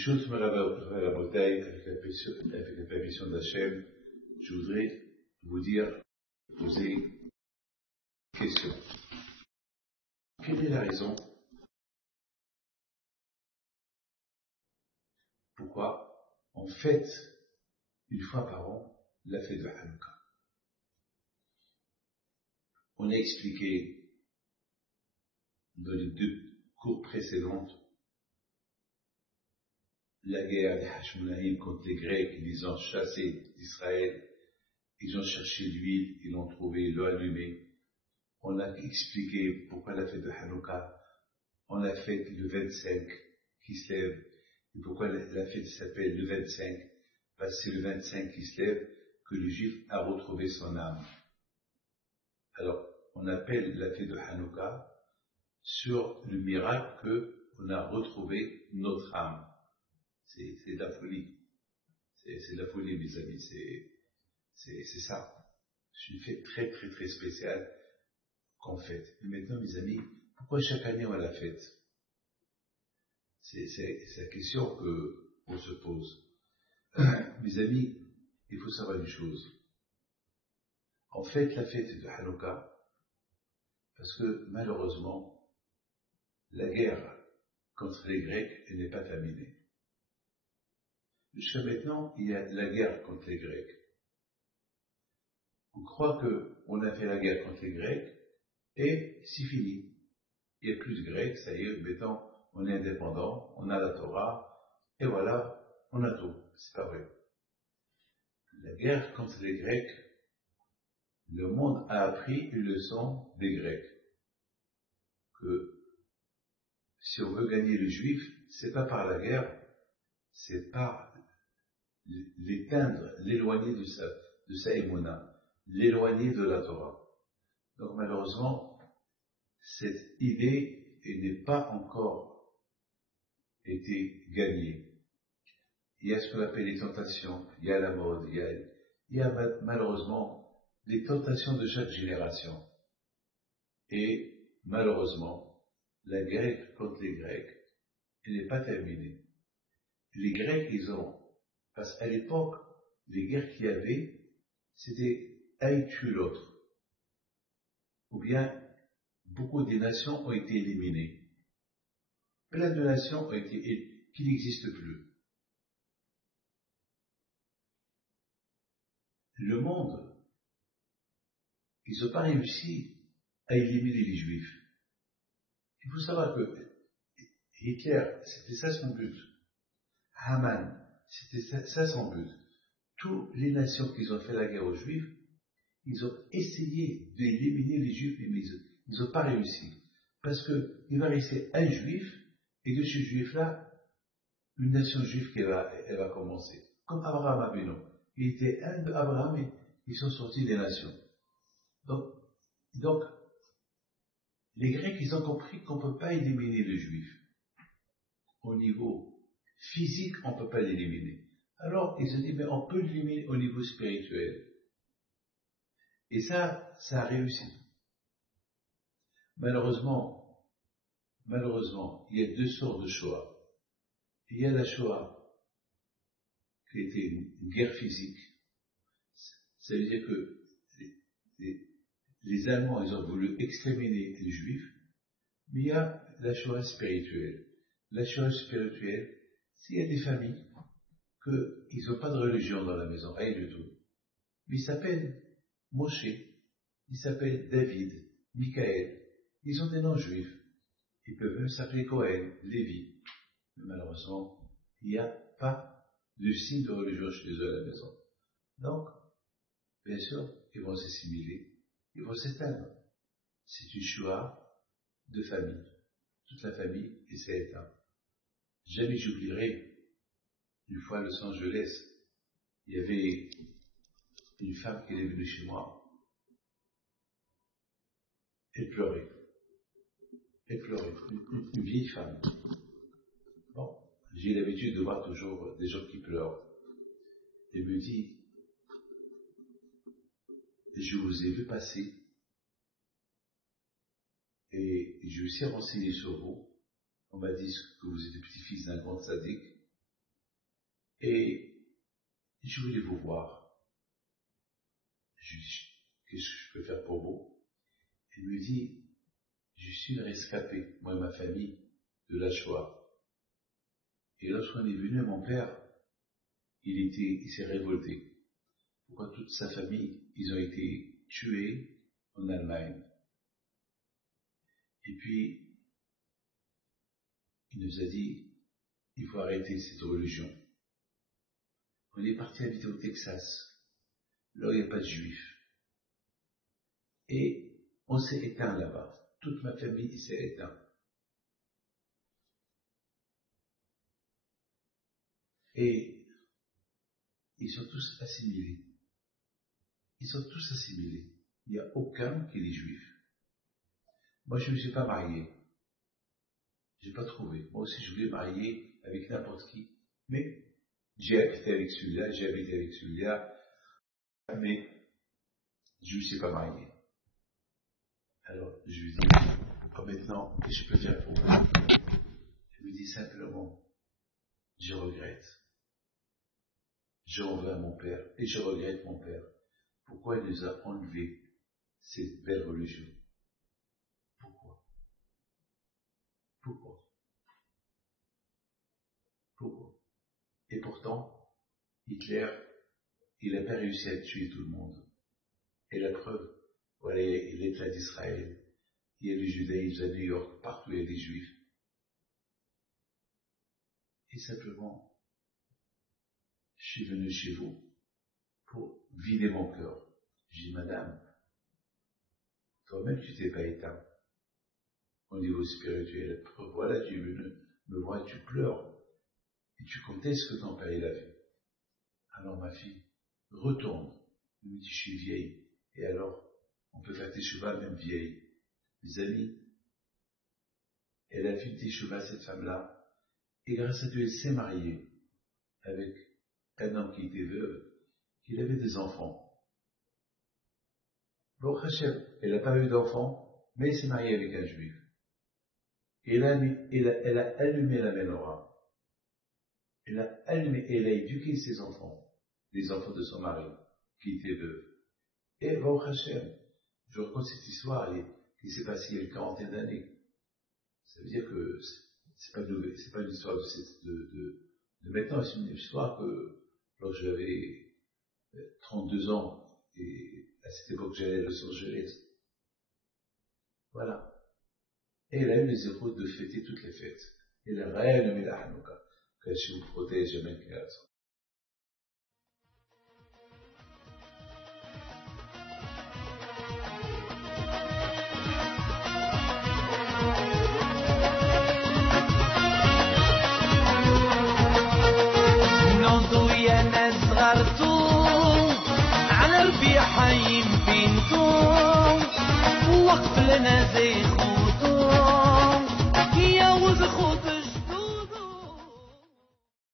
Bishut la bouteille avec la permission d'Hachem, je voudrais vous dire, poser une question. Quelle est la raison pourquoi on fête une fois par an la fête de Hanouka? On a expliqué dans les 2 cours précédentes la guerre des Hashmonaïm contre les Grecs. Ils les ont chassés d'Israël, ils ont cherché l'huile, ils l'ont trouvé, ils l'ont allumé. On a expliqué pourquoi la fête de Hanouka, on la fête le 25 qui se lève, et pourquoi la fête s'appelle le 25, parce que c'est le 25 qui se lève que le Juif a retrouvé son âme. Alors, on appelle la fête de Hanouka sur le miracle qu'on a retrouvé notre âme. C'est de la folie. C'est de la folie, mes amis. C'est ça. C'est une fête très, très, très spéciale qu'on fête. Mais maintenant, mes amis, pourquoi chaque année on la fête? C'est la question qu'on se pose. Mes amis, il faut savoir une chose. On fête la fête de Hanouka parce que, malheureusement, la guerre contre les Grecs, elle n'est pas terminée. Jusqu'à maintenant, il y a la guerre contre les Grecs. On croit qu'on a fait la guerre contre les Grecs et c'est fini. Il n'y a plus de Grecs, ça y est, maintenant on est indépendant, on a la Torah, et voilà, on a tout. C'est pas vrai. La guerre contre les Grecs, le monde a appris une leçon des Grecs. Que si on veut gagner les Juifs, c'est pas par la guerre, c'est par l'éteindre, l'éloigner de sa émona, l'éloigner de la Torah. Donc malheureusement, cette idée n'est pas encore été gagnée. Il y a ce qu'on appelle les tentations, il y a la mode, il y a malheureusement les tentations de chaque génération. Et malheureusement, la guerre contre les Grecs, elle n'est pas terminée. Les Grecs, parce qu'à l'époque, les guerres qu'il y avait, c'était un tue l'autre. Ou bien, beaucoup des nations ont été éliminées. Plein de nations ont été qui n'existent plus. Le monde, ils n'ont pas réussi à éliminer les Juifs. Il faut savoir que Hitler, c'était ça son but. Haman, c'était ça son but. Toutes les nations qui ont fait la guerre aux Juifs, ils ont essayé d'éliminer les Juifs, mais ils n'ont pas réussi. Parce qu'il va rester un Juif, et de ce Juif-là, une nation juive elle va commencer. Comme Abraham Avinu. Il était un d'Abraham, et ils sont sortis des nations. Donc, les Grecs, ils ont compris qu'on ne peut pas éliminer les Juifs. Au niveau physique, on ne peut pas l'éliminer. Alors, ils ont dit, mais on peut l'éliminer au niveau spirituel. Et ça a réussi. Malheureusement, il y a 2 sortes de Shoah. Il y a la Shoah qui était une guerre physique. Ça veut dire que les Allemands, ils ont voulu exterminer les Juifs, mais il y a la Shoah spirituelle. La Shoah spirituelle, c'est il y a des familles qu'ils n'ont pas de religion dans la maison, rien du tout. Mais ils s'appellent Moshe, ils s'appellent David, Michael, ils ont des noms juifs. Ils peuvent même s'appeler Cohen, Lévi. Mais malheureusement, il n'y a pas de signe de religion chez eux à la maison. Donc, bien sûr, ils vont s'assimiler, ils vont s'éteindre. C'est une Shoah de famille. Toute la famille s'est éteinte. Jamais j'oublierai, une fois à Los Angeles, il y avait une femme qui est venue chez moi. Elle pleurait. Une vieille femme. Bon, j'ai l'habitude de voir toujours des gens qui pleurent. Elle me dit, je vous ai vu passer, et je me suis renseigné sur vous. On m'a dit que vous êtes le petit-fils d'un grand sadique, Et je voulais vous voir. Je lui dis, qu'est-ce que je peux faire pour vous? Il me dit, je suis une rescapée, moi et ma famille, de la Shoah. Et lorsqu'on est venu, mon père, il s'est révolté. Pourquoi toute sa famille, ils ont été tués en Allemagne. Et puis, il nous a dit, il faut arrêter cette religion. On est parti habiter au Texas, là où il n'y a pas de juifs. Et on s'est éteint là-bas. Toute ma famille s'est éteinte. Et ils sont tous assimilés. Ils sont tous assimilés. Il n'y a aucun qui est juif. Moi, je ne me suis pas marié. Je n'ai pas trouvé. Moi aussi, je voulais marier avec n'importe qui. Mais j'ai habité avec celui-là, j'ai habité avec celui-là. Mais je ne me suis pas marié. Alors, je lui dis, maintenant, qu'est-ce que je peux faire pour vous? Je lui dis simplement, je regrette. Je reviens à mon père, et je regrette mon père. Pourquoi il nous a enlevé cette belle religion? Pourquoi? Pourquoi? Pourquoi? Et pourtant, Hitler, il n'a pas réussi à tuer tout le monde. Et la preuve, voilà, l'État d'Israël, il y a du judaïsme à New York, partout il y a des juifs. Et simplement, je suis venu chez vous pour vider mon cœur. Je dis, madame, toi-même tu t'es pas éteint. Au niveau spirituel, voilà, tu es venu me voir, tu pleures. Et tu comptais ce que ton père il a fait. Alors ma fille, retourne. Elle me dit, je suis vieille. Et alors, on peut faire tes chevaux même vieille. Mes amis, elle a fait tes chevaux cette femme-là. Et grâce à Dieu, elle s'est mariée avec un homme qui était veuve, qui avait des enfants. Bon, Hachem, elle n'a pas eu d'enfants, mais elle s'est mariée avec un juif. Et elle a allumé la menorah. Elle a allumé, elle a éduqué ses enfants, les enfants de son mari, qui était veuve. Et bon, Hachem, je raconte cette histoire qui s'est passée il y a une quarantaine d'années. Ça veut dire que c'est pas une histoire de maintenant, c'est une histoire que lorsque j'avais 32 ans, et à cette époque j'allais à Los Angeles. Voilà. Et elle a eu les époux de fêter toutes les fêtes. Et la reine de la Hanouka, que je vous protège jamais que حي بينتم وقف لنا زي